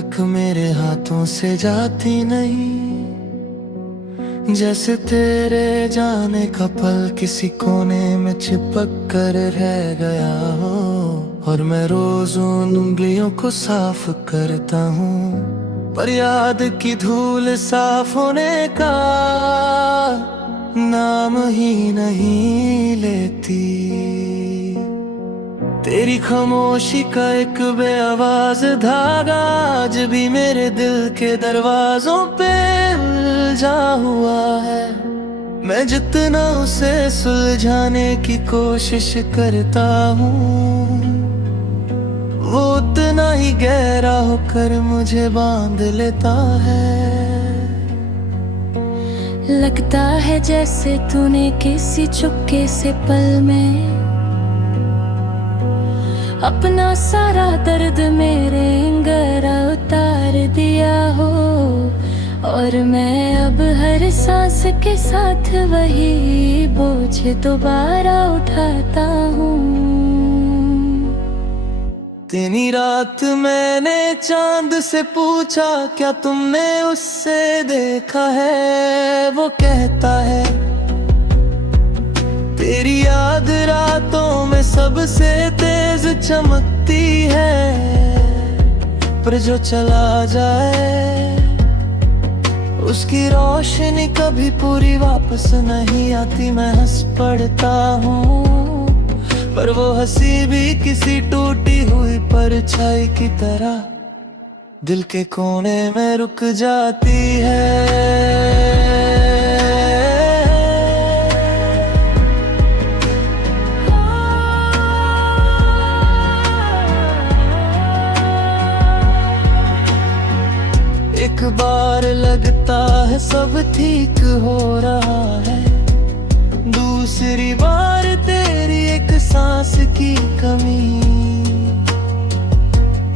तक मेरे हाथों से जाती नहीं। जैसे तेरे जाने का पल किसी कोने में चिपक कर रह गया हो, और मैं रोज उन उंगलियों को साफ करता हूँ, पर याद की धूल साफ होने का नाम ही नहीं लेती। तेरी खामोशी का एक बेआवाज धागा आज भी मेरे दिल के दरवाजों पे उलझा हुआ है। मैं जितना उसे सुलझाने की कोशिश करता हूँ, वो उतना ही गहरा होकर मुझे बांध लेता है। लगता है जैसे तूने किसी चुपके से पल में अपना सारा दर्द मेरे अंगरा उतार दिया हो, और मैं अब हर सांस के साथ वही बोझ दोबारा उठाता हूँ। तेरी रात मैंने चांद से पूछा, क्या तुमने उससे देखा है? वो कहता है तेरी याद रातों में सबसे तेज चमकती है, पर जो चला जाए उसकी रोशनी कभी पूरी वापस नहीं आती। मैं हंस पड़ता हूँ, पर वो हंसी भी किसी टूटी हुई परछाई की तरह दिल के कोने में रुक जाती है। एक बार लगता है सब ठीक हो रहा है, दूसरी बार तेरी एक सांस की कमी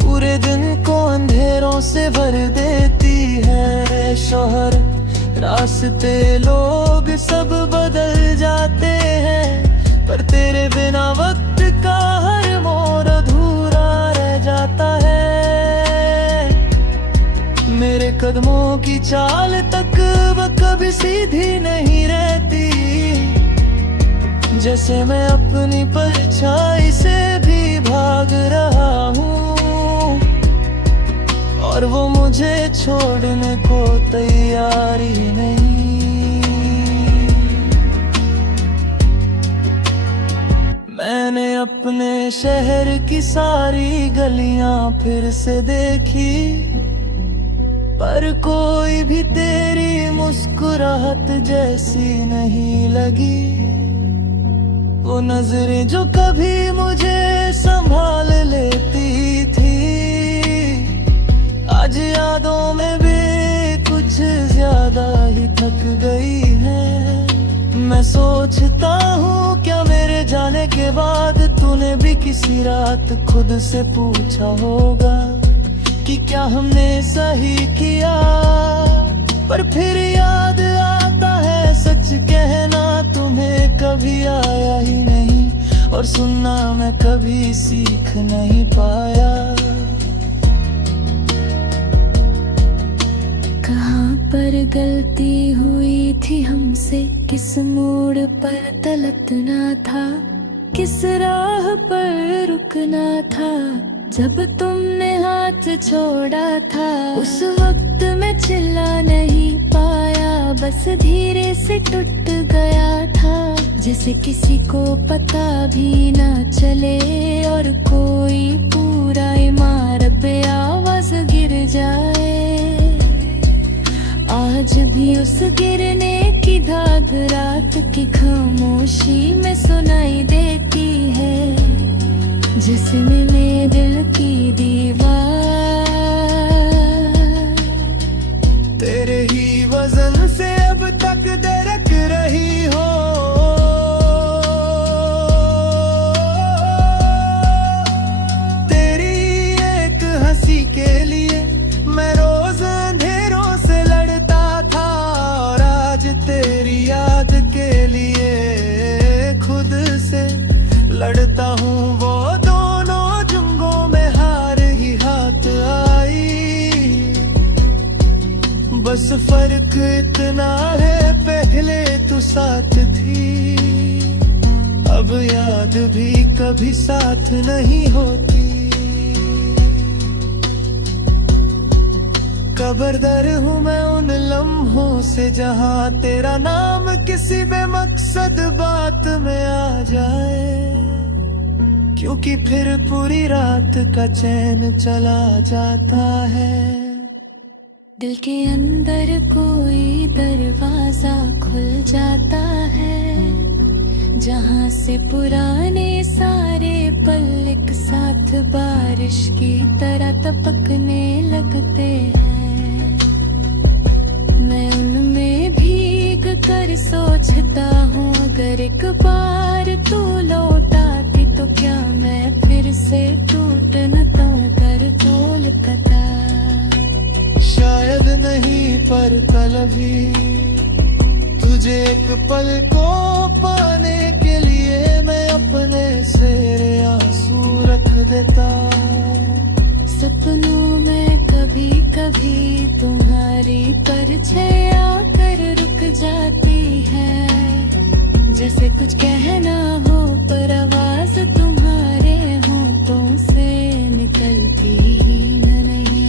पूरे दिन को अंधेरों से भर देती है। शोहर, रास्ते, लोग सब बदल जाते हैं, पर तेरे बिना वक्त का हर मोड़ अधूरा रह जाता है। मेरे कदमों की चाल तक वो कभी सीधी नहीं रहती, जैसे मैं अपनी परछाई से भी भाग रहा हूँ, और वो मुझे छोड़ने को तैयार ही नहीं। मैंने अपने शहर की सारी गलियां फिर से देखी, पर कोई भी तेरी मुस्कुराहट जैसी नहीं लगी। वो नजरें जो कभी मुझे संभाल लेती थी, आज यादों में भी कुछ ज्यादा ही थक गई है। मैं सोचता हूँ क्या मेरे जाने के बाद तूने भी किसी रात खुद से पूछा होगा कि क्या हमने सही किया, पर फिर याद आता है सच कहना तुम्हें कभी आया ही नहीं, और सुनना मैं कभी सीख नहीं पाया। कहाँ पर गलती हुई थी हमसे, किस मोड़ पर तलकना था, किस राह पर रुकना था, जब तुमने हाथ छोड़ा था। उस वक्त मैं चिल्ला नहीं पाया, बस धीरे से टूट गया था, जैसे किसी को पता भी ना चले और कोई पूरा इमारत बे आवाज गिर जाए। आज भी उस गिरने की धाग रात की खामोशी में सुनाई देती है, जिसमें मेरे दिल की दीवार तेरे ही वजन से अब तक दरक रही हो। तेरी एक हंसी के लिए मैं रोज अंधेरों से लड़ता था, और आज तेरी याद के लिए खुद से लड़ता हूँ। वो दोनों जुंगों में हार ही हाथ बस फर्क इतना है, पहले तू साथ थी, अब याद भी कभी साथ नहीं होती। खबरदार हूँ मैं उन लम्हों से जहाँ तेरा नाम किसी बेमकसद बात में आ जाए, क्योंकि फिर पूरी रात का चैन चला जाता है। दिल के अंदर कोई दरवाजा खुल जाता है, जहाँ से पुराने सारे पल एक साथ बारिश की तरह टपकने लगते हैं। मैं उनमें भीग कर सोचता हूँ, अगर एक बार तू लौटाती तो क्या मैं फिर से टूट न कर कोलकाता। शायद नहीं पर कल भी तुझे एक पल को पाने के लिए मैं अपने सेरे आंसू रख देता। सपनों में कभी कभी तुम्हारी परछाई आकर रुक जाती है, जैसे कुछ कहना हो पर आवाज तुम्हारे होठों से निकलती ही नहीं।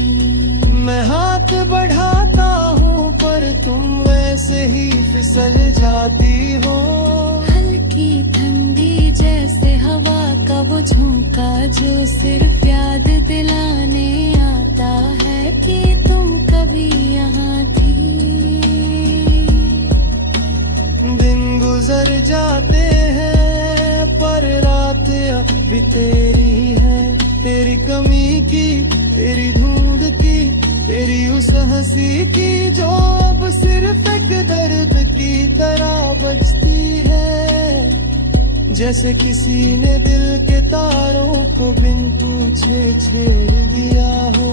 मैं हाथ बढ़ाता हूँ पर तुम वैसे ही फिसल जाती हो। हल्की ठंडी जैसे हवा का वो झोंका जो सिर्फ याद दिलाने आता है कि तुम कभी यहाँ थी। दिन गुजर जाते हैं पर रात अब भी तेरी है, तेरी कमी की, तेरी ढूंढ की, तेरी उस हंसी की जो अब सिर्फ एक दर्द की तरह बजती है। जैसे किसी ने दिल के तारों को बिन पूछे छेड़ दिया हो।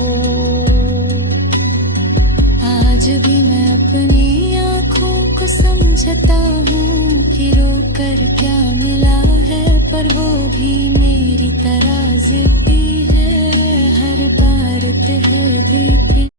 आज भी मैं अपनी आँखों को समझता हूँ कि रो कर क्या मिला है, पर वो भी मेरी तरह जिद